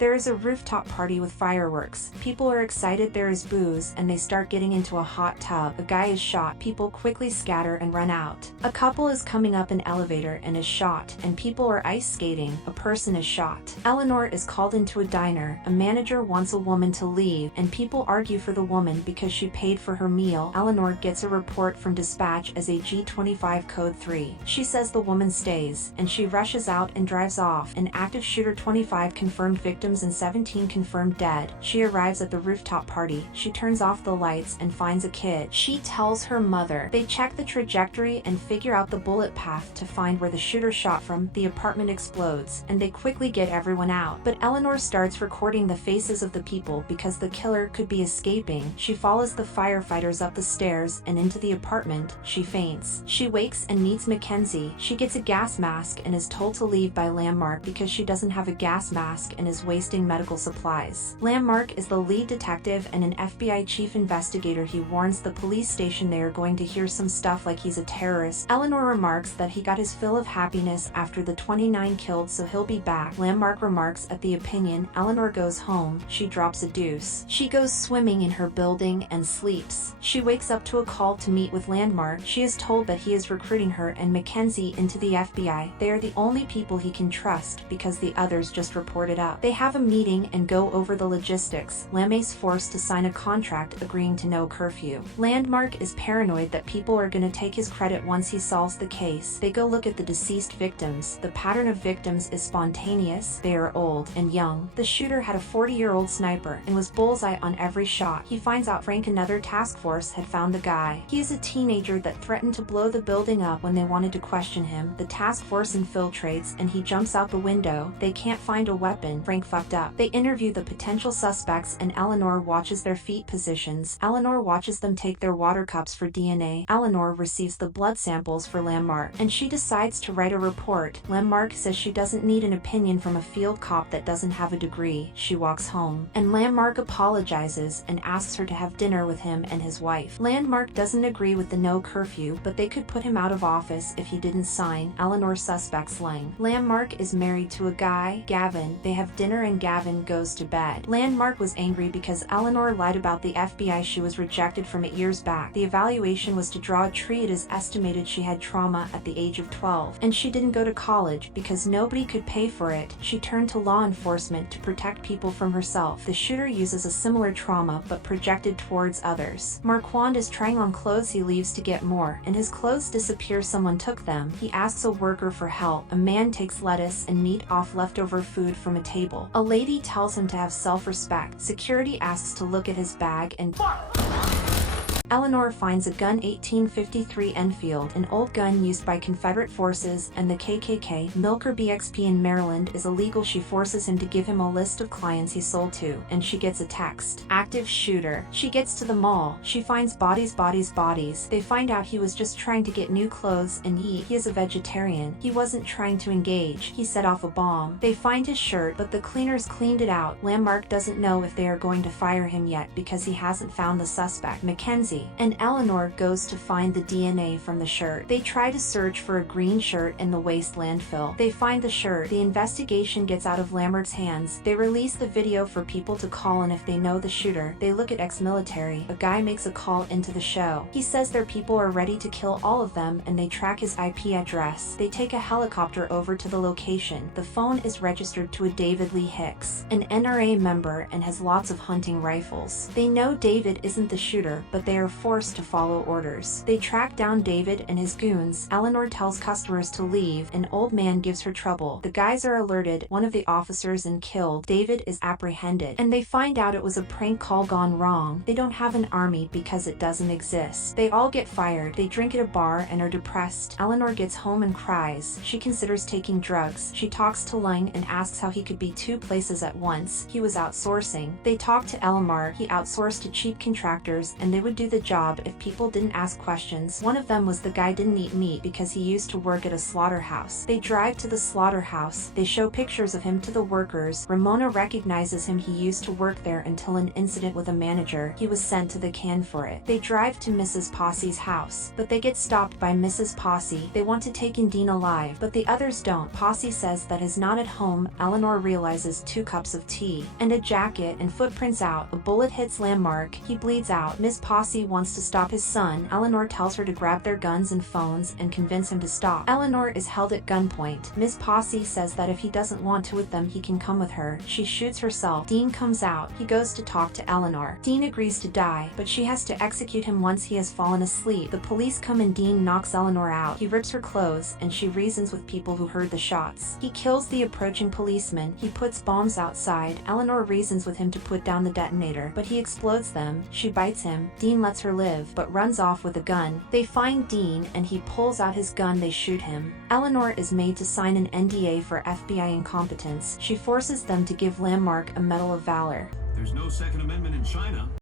There is a rooftop party with fireworks. People are excited, there is booze, and they start getting into a hot tub. A guy is shot. People quickly scatter and run out. A couple is coming up an elevator and is shot, and people are ice skating. A person is shot. Eleanor is called into a diner. A manager wants a woman to leave, and people argue for the woman because she paid for her meal. Eleanor gets a report from dispatch as a G25 code 3. She says the woman stays, and she rushes out and drives off. An active shooter, 25 confirmed victims and 17 confirmed dead. She arrives at the rooftop party. She turns off the lights and finds a kid. She tells her mother. They check the trajectory and figure out the bullet path to find where the shooter shot from. The apartment explodes, and they quickly get everyone out. But Eleanor starts recording the faces of the people because the killer could be escaping. She follows the firefighters up the stairs and into the apartment. She faints. She wakes and meets Mackenzie. She gets a gas mask and is told to leave by Landmark because she doesn't have a gas mask and is wasting medical supplies. Landmark is the lead detective and an FBI chief investigator. He warns the police station they are going to hear some stuff like he's a terrorist. Eleanor remarks that he got his fill of happiness after the 29 killed, so he'll be back. Landmark remarks at the opinion. Eleanor goes home. She drops a deuce. She goes swimming in her building and sleeps. She wakes up to a call to meet with Landmark. She is told that he is recruiting her and Mackenzie into the FBI. They are the only people he can trust because the others just reported up. They have a meeting and go over the logistics. Lam is forced to sign a contract agreeing to no curfew. Landmark is paranoid that people are going to take his credit once he solves the case. They go look at the deceased victims. The pattern of victims is spontaneous. They are old and young. The shooter had a 40-year-old sniper and was bullseye on every shot. He finds out Frank, another task force, had found the guy. He is a teenager that threatened to blow the building up when they wanted to question him. The task force infiltrates and he jumps out the window. They can't find a weapon. Frank fucked up. They interview the potential suspects and Eleanor watches their feet positions. Eleanor watches them take their water cups for DNA. Eleanor receives the blood samples for Landmark, and she decides to write a report. Landmark says she doesn't need an opinion from a field cop that doesn't have a degree. She walks home, and Landmark apologizes and asks her to have dinner with him and his wife. Landmark doesn't agree with the no curfew, but they could put him out of office if he didn't sign. Eleanor suspects Lang. Landmark is married to a guy, Gavin. They have dinner and Gavin goes to bed. Landmark was angry because Eleanor lied about the FBI. She was rejected from it years back. The evaluation was to draw a tree. It is estimated she had trauma at the age of 12, and she didn't go to college because nobody could pay for it. She turned to law enforcement to protect people from herself. The shooter uses a similar trauma but projected towards others. Marquand is trying on clothes. He leaves to get more, and his clothes disappear. Someone took them. He asks a worker for help. A man takes lettuce and meat off leftover food from a table. A lady tells him to have self-respect. Security asks to look at his bag and Eleanor finds a gun, 1853 Enfield, an old gun used by Confederate forces and the KKK. Milker BXP in Maryland is illegal. She forces him to give him a list of clients he sold to, and she gets a text. Active shooter. She gets to the mall. She finds bodies. They find out he was just trying to get new clothes and eat. He is a vegetarian. He wasn't trying to engage. He set off a bomb. They find his shirt, but the cleaners cleaned it out. Landmark doesn't know if they are going to fire him yet because he hasn't found the suspect. Mackenzie and Eleanor goes to find the DNA from the shirt. They try to search for a green shirt in the waste landfill. They find the shirt. The investigation gets out of Lambert's hands. They release the video for people to call in if they know the shooter. They look at ex-military. A guy makes a call into the show. He says their people are ready to kill all of them, and they track his IP address. They take a helicopter over to the location. The phone is registered to a David Lee Hicks, an NRA member, and has lots of hunting rifles. They know David isn't the shooter, but they are forced to follow orders. They track down David and his goons. Eleanor tells customers to leave. An old man gives her trouble. The guys are alerted. One of the officers and killed. David is apprehended, and they find out it was a prank call gone wrong. They don't have an army because it doesn't exist. They all get fired. They drink at a bar and are depressed. Eleanor gets home and cries. She considers taking drugs. She talks to Lang and asks how he could be two places at once. He was outsourcing. They talk to Elmar. He outsourced to cheap contractors, and they would do the the job if people didn't ask questions. One of them was the guy didn't eat meat because he used to work at a slaughterhouse. They drive to the slaughterhouse. They show pictures of him to the workers. Ramona recognizes him. He used to work there until an incident with a manager. He was sent to the can for it. They drive to Mrs. Posse's house, but they get stopped by Mrs. Posse. They want to take in Dean alive, but the others don't. Posse says that he's not at home. Eleanor realizes 2 cups of tea and a jacket and footprints out. A bullet hits Landmark. He bleeds out. Miss Posse wants to stop his son. Eleanor tells her to grab their guns and phones and convince him to stop. Eleanor is held at gunpoint. Miss Posse says that if he doesn't want to with them, he can come with her. She shoots herself. Dean comes out. He goes to talk to Eleanor. Dean agrees to die, but she has to execute him once he has fallen asleep. The police come and Dean knocks Eleanor out. He rips her clothes and she reasons with people who heard the shots. He kills the approaching policeman. He puts bombs outside. Eleanor reasons with him to put down the detonator, but he explodes them. She bites him. Dean lets her live, but runs off with a gun. They find Dean and he pulls out his gun. They shoot him. Eleanor is made to sign an NDA for FBI incompetence. She forces them to give Landmark a Medal of Valor. There's no Second Amendment in China.